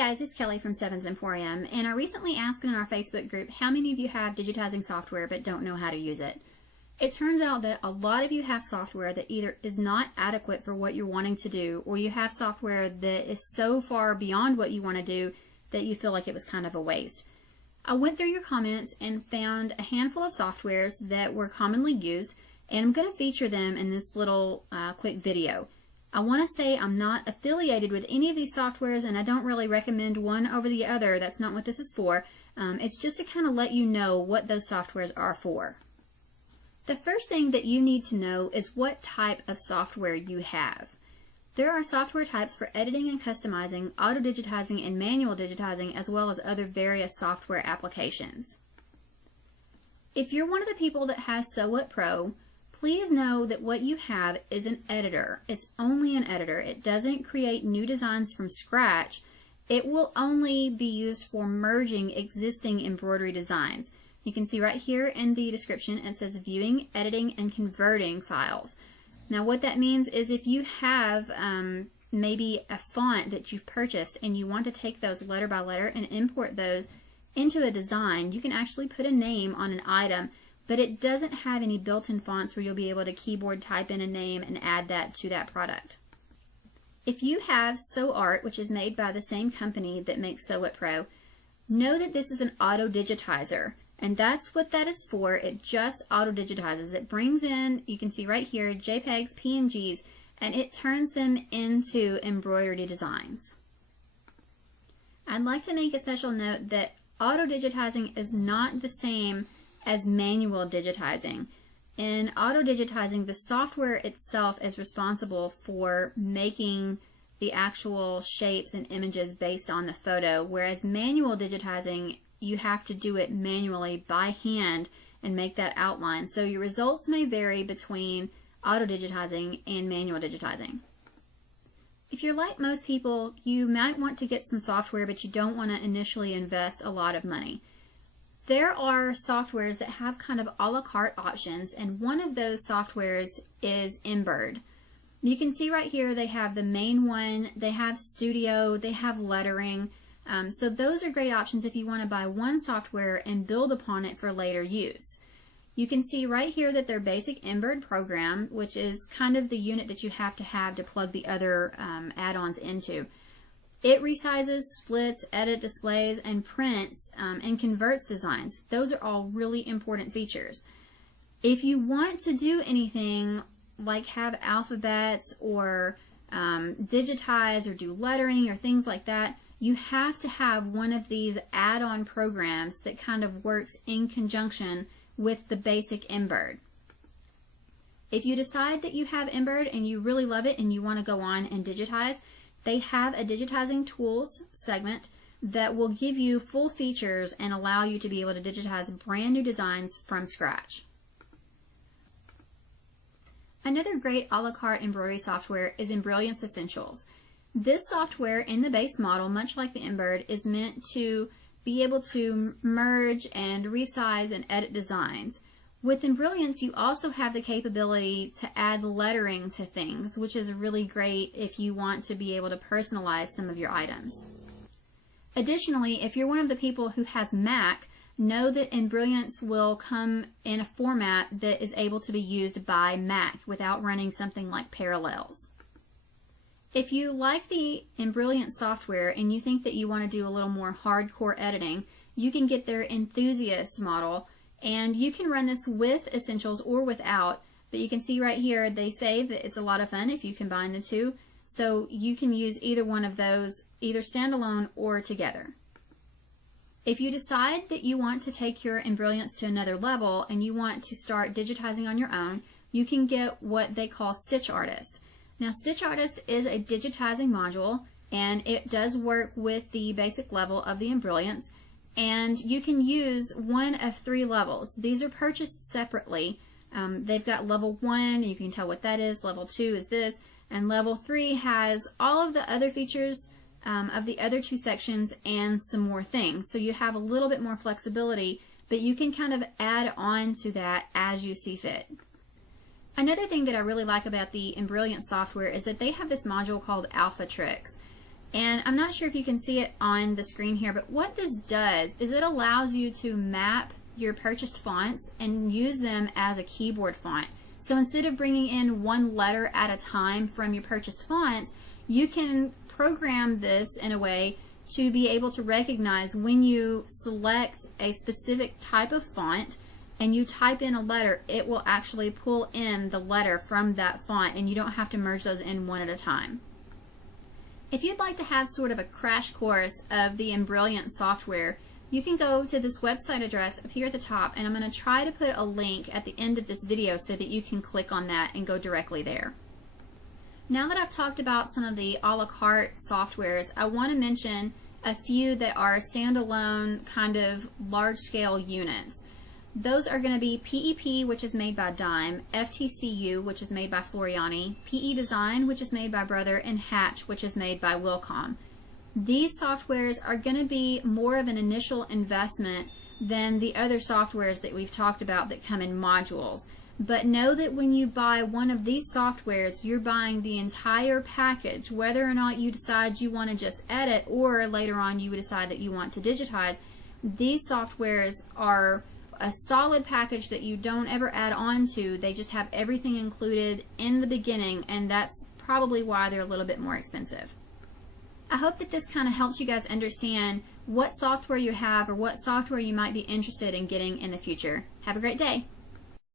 guys, it's Kelly from Sevens Emporium, and I recently asked in our Facebook group how many of you have digitizing software but don't know how to use it. It turns out that a lot of you have software that either is not adequate for what you're wanting to do, or you have software that is so far beyond what you want to do that you feel like it was kind of a waste. I went through your comments and found a handful of softwares that were commonly used, and I'm going to feature them in this little quick video. I want to say I'm not affiliated with any of these softwares, and I don't really recommend one over the other. That's not what this is for. It's just to kind of let you know what those softwares are for. The first thing that you need to know is what type of software you have. There are software types for editing and customizing, auto-digitizing, and manual digitizing, as well as other various software applications. If you're one of the people that has Sew What Pro, please know that what you have is an editor. It's only an editor. It doesn't create new designs from scratch. It will only be used for merging existing embroidery designs. You can see right here in the description it says viewing, editing, and converting files. Now what that means is if you have maybe a font that you've purchased and you want to take those letter by letter and import those into a design, you can actually put a name on an item, but it doesn't have any built-in fonts where you'll be able to keyboard type in a name and add that to that product. If you have Sew Art, which is made by the same company that makes Sew What Pro, know that this is an auto-digitizer, and that's what that is for. It just auto-digitizes. It brings in, you can see right here, JPEGs, PNGs, and it turns them into embroidery designs. I'd like to make a special note that auto-digitizing is not the same as manual digitizing. In auto-digitizing, the software itself is responsible for making the actual shapes and images based on the photo, whereas manual digitizing, you have to do it manually by hand and make that outline. So your results may vary between auto-digitizing and manual digitizing. If you're like most people, you might want to get some software, but you don't want to initially invest a lot of money. There are softwares that have kind of a la carte options, and one of those softwares is Embird. You can see right here they have the main one, they have Studio, they have lettering. So those are great options if you want to buy one software and build upon it for later use. You can see right here that their basic Embird program, which is kind of the unit that you have to plug the other add-ons into. It resizes, splits, edits, displays, and prints, and converts designs. Those are all really important features. If you want to do anything like have alphabets or digitize or do lettering or things like that, you have to have one of these add-on programs that kind of works in conjunction with the basic Embird. If you decide that you have Embird and you really love it and you want to go on and digitize, they have a digitizing tools segment that will give you full features and allow you to be able to digitize brand new designs from scratch. Another great a la carte embroidery software is Embrilliance Essentials. This software in the base model, much like the Embird, is meant to be able to merge and resize and edit designs. With Embrilliance, you also have the capability to add lettering to things, which is really great if you want to be able to personalize some of your items. Additionally, if you're one of the people who has Mac, know that Embrilliance will come in a format that is able to be used by Mac without running something like Parallels. If you like the Embrilliance software and you think that you want to do a little more hardcore editing, you can get their Enthusiast model, and you can run this with Essentials or without, but you can see right here they say that it's a lot of fun if you combine the two, so you can use either one of those, either standalone or together. If you decide that you want to take your Embrilliance to another level and you want to start digitizing on your own, you can get what they call Stitch Artist. Now Stitch Artist is a digitizing module, and it does work with the basic level of the Embrilliance, and you can use one of 3 levels. These are purchased separately. They've got level 1, you can tell what that is, level 2 is this, and level 3 has all of the other features of the other 2 sections and some more things. So you have a little bit more flexibility, but you can kind of add on to that as you see fit. Another thing that I really like about the Embrilliance software is that they have this module called Alpha Tricks. And I'm not sure if you can see it on the screen here, but what this does is it allows you to map your purchased fonts and use them as a keyboard font. So instead of bringing in one letter at a time from your purchased fonts, you can program this in a way to be able to recognize when you select a specific type of font and you type in a letter, it will actually pull in the letter from that font, and you don't have to merge those in one at a time. If you'd like to have sort of a crash course of the Embrilliance software, you can go to this website address up here at the top, and I'm going to try to put a link at the end of this video so that you can click on that and go directly there. Now that I've talked about some of the a la carte softwares, I want to mention a few that are standalone kind of large-scale units. Those are going to be PEP, which is made by Dime, FTCU, which is made by Floriani, PE Design, which is made by Brother, and Hatch, which is made by Wilcom. These softwares are going to be more of an initial investment than the other softwares that we've talked about that come in modules. But know that when you buy one of these softwares, you're buying the entire package, whether or not you decide you want to just edit or later on you decide that you want to digitize. These softwares are a solid package that you don't ever add on to. They just have everything included in the beginning, and that's probably why they're a little bit more expensive. I hope that this kind of helps you guys understand what software you have or what software you might be interested in getting in the future. Have a great day.